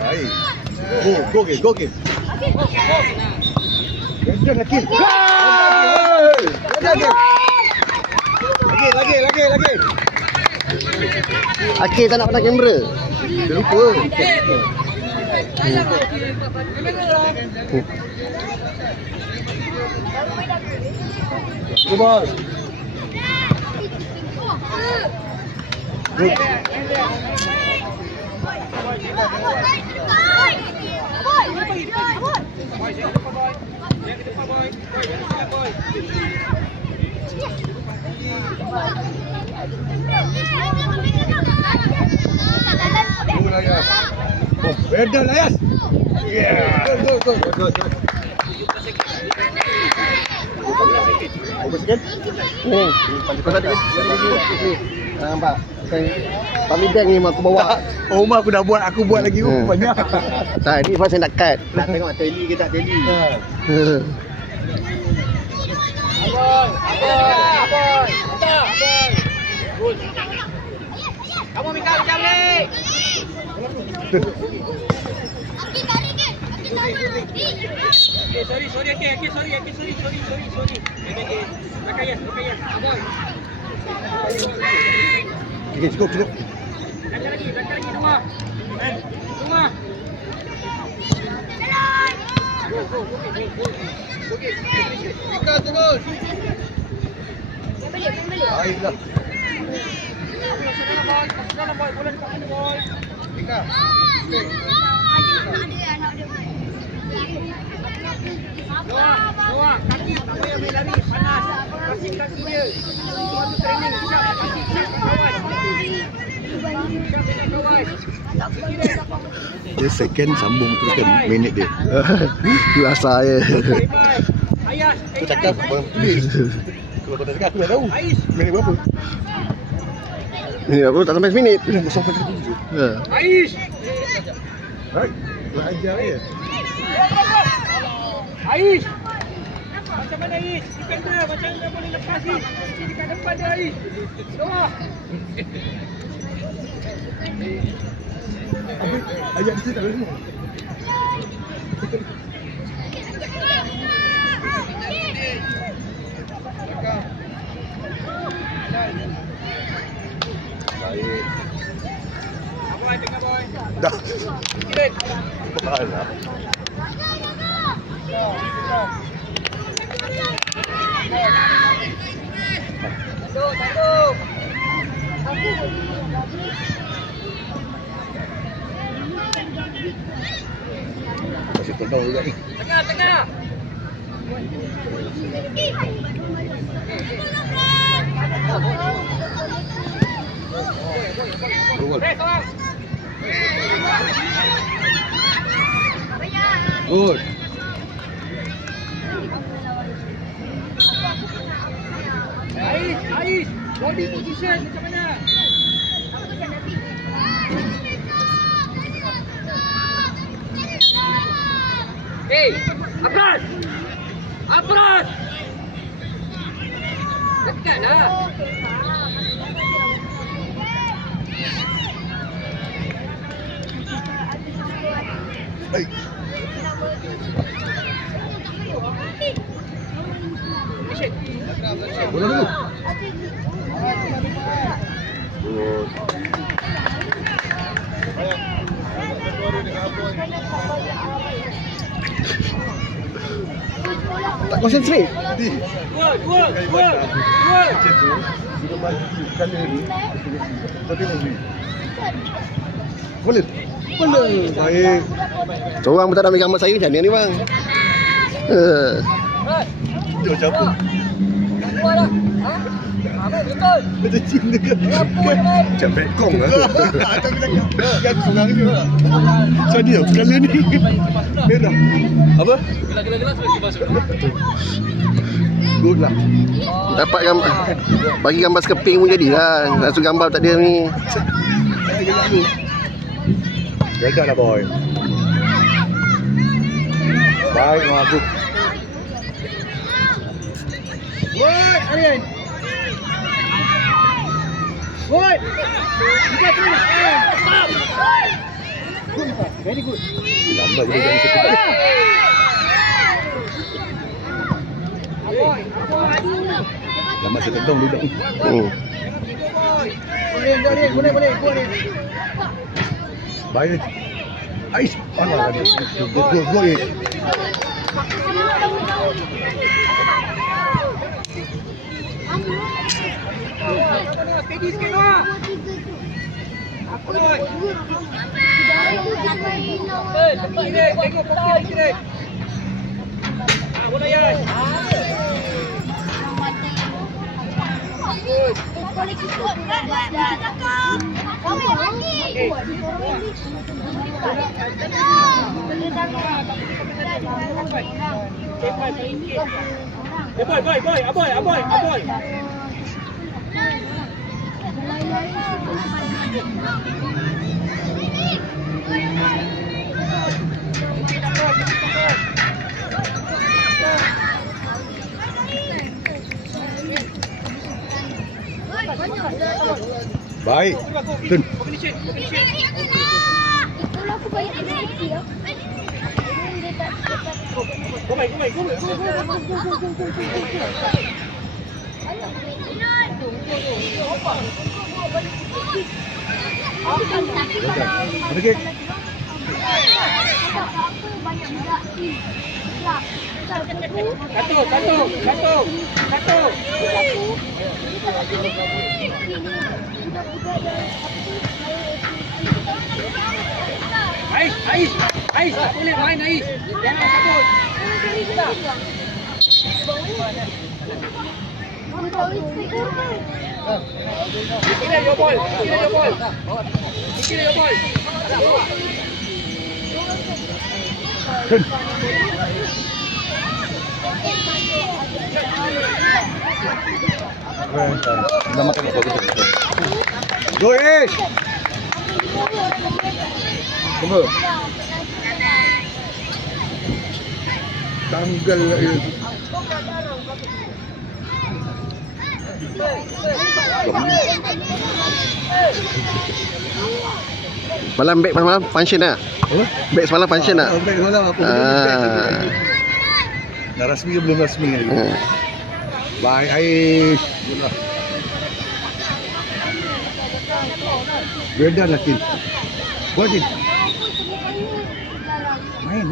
Baik. Go game. Jangan lagi. Lagi. Akhir tak nak pasang kamera. Dia lupa. Go ball. Betul lah Yas. Yeah. Go. Apa sikit? Ni. Pasal dia. Nampak. Pami bag ni aku bawa. Oh, mak aku dah buat, aku buat lagi banyak. Tak, ni pasal nak cut. Nak tengok teli ke tak teli. Aboy. Kamu Mika macam ni. Sorry. Okay. Aboy. Okay, cukup. Belakang lagi semua. Semua. Go. Okey. Mika terus. Baiklah. Sana boy, bola dekat sini boy. Mika. Dua, kaki tak payah main lari, panas. Kasih kaki dia. Waktu training, siap kaki, siap kawan. Dia second sambung teruskan minit dia. Tu asal je. Ayah, Kau cakap orang tulis. Kalau kau tak cakap aku dah tahu. Minit berapa? Ni aku tak sampai seminit. Dah 0.7. Aish. Right. Belajar je. Aish. Macam mana Aish? Defender macam mana boleh lepas Aish? Dekat depan dia Aish. Doa. Ayat dia tak boleh. Baik. Aboy tengah boy. Dah. Sikit. Bahala. Tanduk. Masih tendang juga ni. Tengah. Gol. Kawan. Good. Aish. Body position macam mana? Hey, approach. Dekatlah. Hey. Bola dulu. Good. Tak konsentrate. Gol. Macam tu. Sudah maju kali ni. Tapi lagi. Boleh. Baik. Seorang pun tak nak ambil gambar saya macam ni bang. Dia macam apa? Buatlah. Betul. Macam cim dekat. Macam Betcong lah. Tak cakap. Kan seorang ni. Macam dia kali ni. Merah. Apa? Gelas bagi masuk. Good lah. Dapat gambar. Bagi gambar skeping pun jadilah. Langsung gambar tak dia ni. Well done lah boy. Baik aku. Woi, Aryan. Good. Good. Very good. Lambat dia dari situ. Aboy. Lambat saya tendang duduk ni. Boleh. Go ni. Baik. Ais. Alah dia. Go. Steady sikit lah. Aboy. Kiri, tengok kiri. Bola ya. Aboy. Baik. Tun. Ada kek. Satu. Ais, tak boleh main Ais. Jangan cabut. Kira your ball. Tun. Dah makan apa kita? Go Ish. Tunggu. Tanggal Malam function lah. Back semalam function lah. Baik malam aku. Dah rasmi ke belum rasmi lagi? Baik Aish. Beda lah Kin. Buat Kin. Main.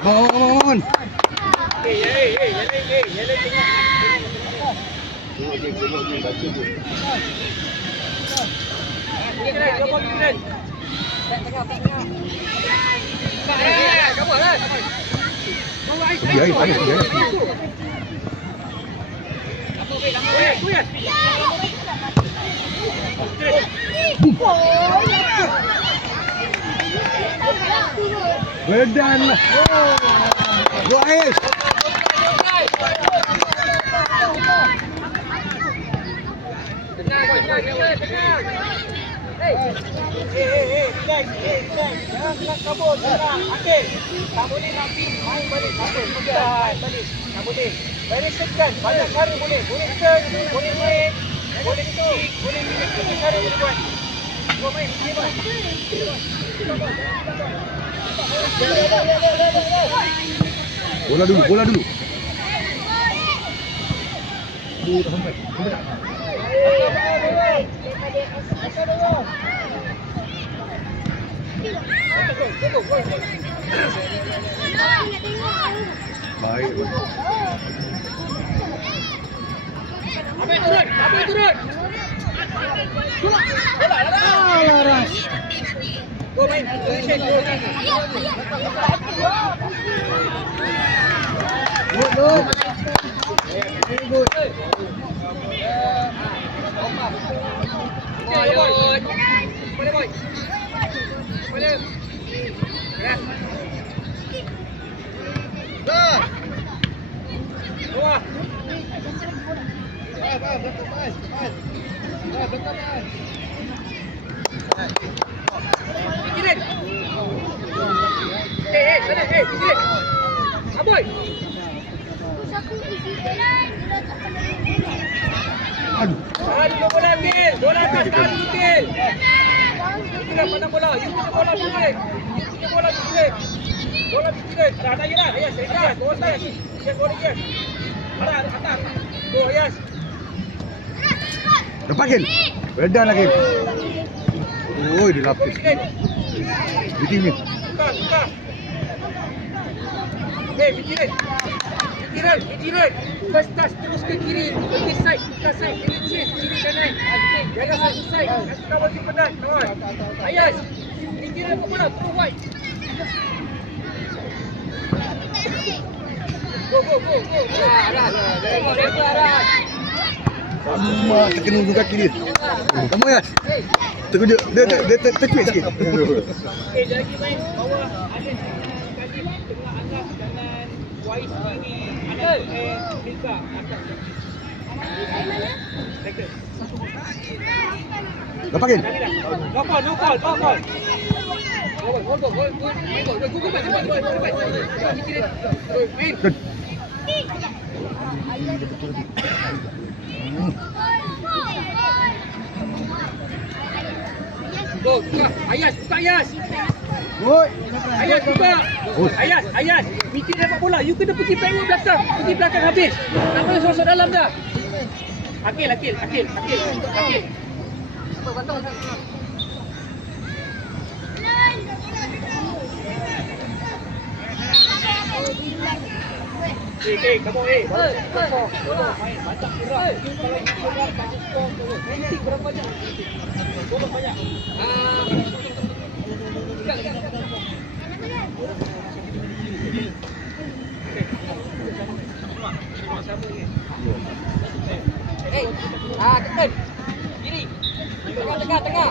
Bangun. Bedan lah. Go Aish. Jangan kabur. Okey. Tak boleh nanti main balik satu. Balik. Tak boleh. Bereskan. Banyak cara boleh. Boleh turn, boleh main, boleh kick, boleh banyak cara boleh buat. Go main. Bola dulu. Tak sampai. Baik. Apa turun? Laras. Go main. Go. Boleh boy. Boleh. Ya. Keluar. Pikirin. Sana, pikirin. Aboy. Aduh. Tahan dulu bola ambil. Bola atas, tahan ambil. Pikiran mana bola. You punya bola pikirin. You punya bola pikirin. Bola pikirin. Ada je lah. Yes, yes. Go atas. Yes, go yes. Atas. Go, yes. Lepakin. Well done lagi. Oh, dilapis. Pikirin. Begini. Buka. Pikirin. Pikirin. Touch terus ke kiri. Pergi side. Buka side. Kiri kanan. Jaga satu side. Kasih kawan tu penat. Kawan. Ayas. Pikirin ke bola. Terus wide. Go. Aras. Tempo Aras. Sama terkena juga kiri. Kamu ya? Terkejut. Dia terkejut sikit. Lagi main bawah. Ada sekali tengah Anas dengan Wais kiri. Anas Rika atas. Lepakin. No call. Go, buka. Ayas. Oi. Ayas buka. Ayas. Miti dapat bola. You kena pergi backward belakang. Pergi belakang habis. Tak boleh sosok dalam dah. Akil. Kamu main banyak gerak. You kalau you keluar kasih skor terus. Nanti berapa banyak? Gol banyak. Tekan. Kiri. Tengah.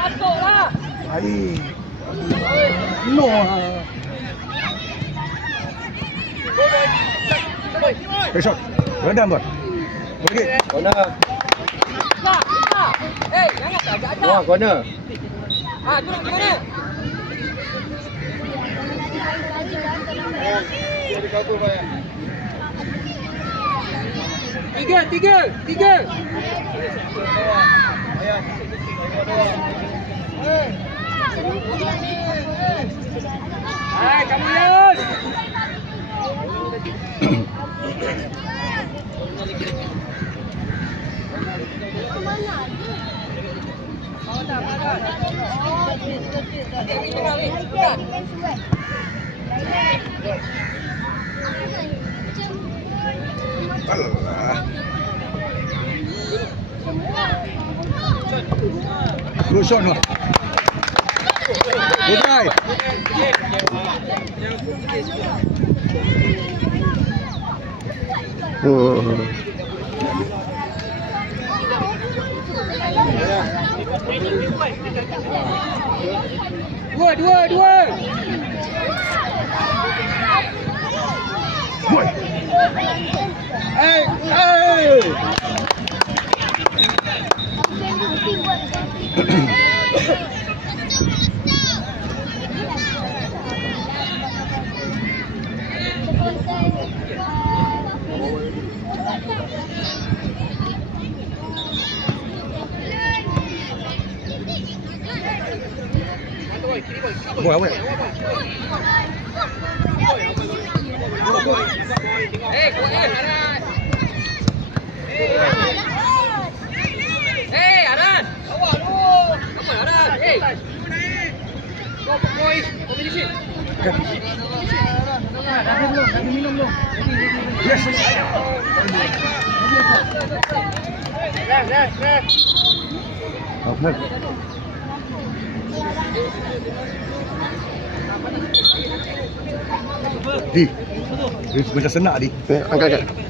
Masuklah. Ai. No. Besok. Well done, boy. Okey. Corner. Jangan agak-agak. Wah, corner. Turun ke mana? Tiga. Hai, kamu Yun. Alah. Good shot, no. Good try. Oh. Dua. Boy. Hey. Boy, awak. Aran. Awak lu. Apa Aran? Kau kombinasi. Yes. Ref. Oh, benar. Di. Dia macam senak di. Angkat.